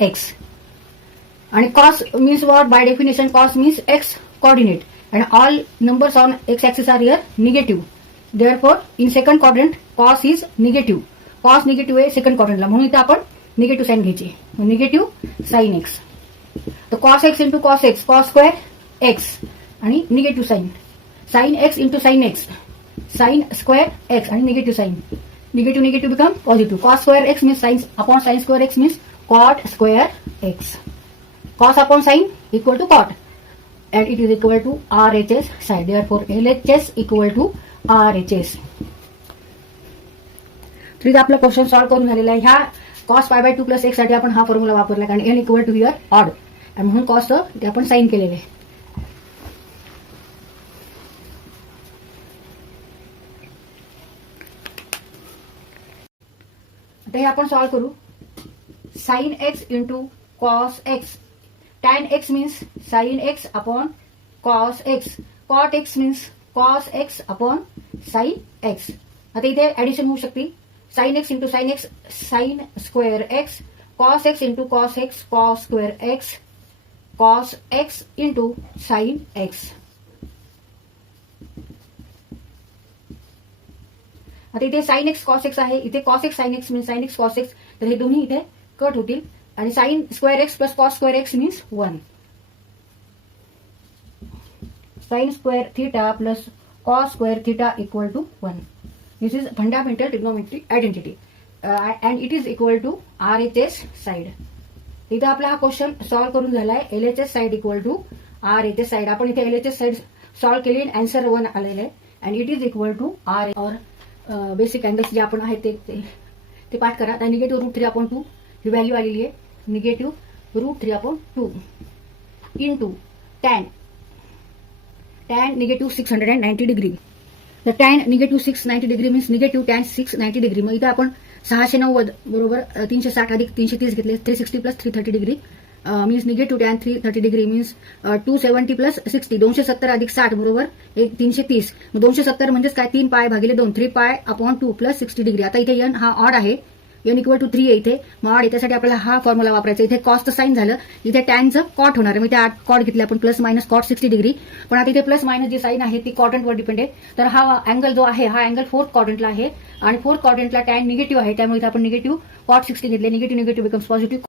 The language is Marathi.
x. And cos means what? By definition, cos means x coordinate, and all numbers on x-axis are here negative. Therefore, in second quadrant, cos is negative. Cos negative आहे सेकंड क्वाड्रंटला, म्हणून इथे आपण निगेटिव्ह साइन घ्यायची. Negative sine x. तर cos x into cos x, cos square x आणि negative sine. Sine x into sine x, sine square x आणि negative sine. Negative negative become positive. cos square x means sine upon sine square x means cot square x. cos upon sin equal to cot, and it is equal to RHS side. Therefore, LHS equal to RHS. तर इथे आपला क्वेश्चन सॉल्व्ह करून झालेला आहे. ह्या cos pi by 2 plus x साठी आपण हा फॉर्म्युला वापरला, कारण n equal to here odd, आणि म्हणून cos ते आपण साइन केलेले आहे. आता हे आपण सॉल्व्ह करू. Sign x into cos x. tan x means sin x upon cos x. cot x means cos x upon sin x. आता इथे ऍडिशन होऊ शकते. sin x into sin x, sin square x. cos x into cos x, cos square x. cos x into sin x. आता इथे sin x cos x आहे, इथे cos x sin x means sin x cos x, तर हे दोन्ही इथे कट होतील. आणि sine square x plus cos square x means 1. Sine square theta plus cos square theta equal to 1. This is fundamental trigonometry identity, and it is equal to RHS side. इथे आपला हा क्वेश्चन सॉल्व्ह करून झालाय. LHS side equal to RHS side. आपण इथे LHS साइड सॉल्व्ह केली आणि आन्सर 1 आलेलं आहे, and it is equal to R. और बेसिक अँगल्स जे आपण आहेत ते पाठ करा. आता निगेटिव्ह √3/2 ही व्हॅल्यू आलेली आहे. Negative √3/2 into tan negative 690 degree. तर tan negative 690 degree means negative tan 690 degree. मग इथे आपण 690 बरोबर 360 अधिक 330 घेतले, 360 plus 330 degree means negative tan 330 degree means 270 plus 60, 270 अधिक 60 बरोबर 330. मग 270 म्हणजेच काय, 3 पाय भागिले 2, 3π/2 प्लस 60 डिग्री. आता इथे n हा ऑड आहे, n इक्वल टू 3 आहे इथे. मग ऑड त्यासाठी आपल्याला हा फॉर्म्युला वापरायचा. इथे कॉसचं साइन झालं, इथे टॅनचं कॉट होणार आहे. मग इथे कॉट घेतले आपण प्लस मायनस कॉट 60 डिग्री. पण आता इथे प्लस मायनस जी साइन आहे ती क्वाड्रंटवर डिपेंड आहे. तर हा अँगल जो आहे हा अँगल फोर्थ क्वाड्रंटला आहे, आणि फोर्थ क्वाड्रंटला टॅन निगेटिव्ह आहे, त्यामुळे इथे आपण निगेटिव्ह कॉट 60 घेतले. Negative negative becomes positive.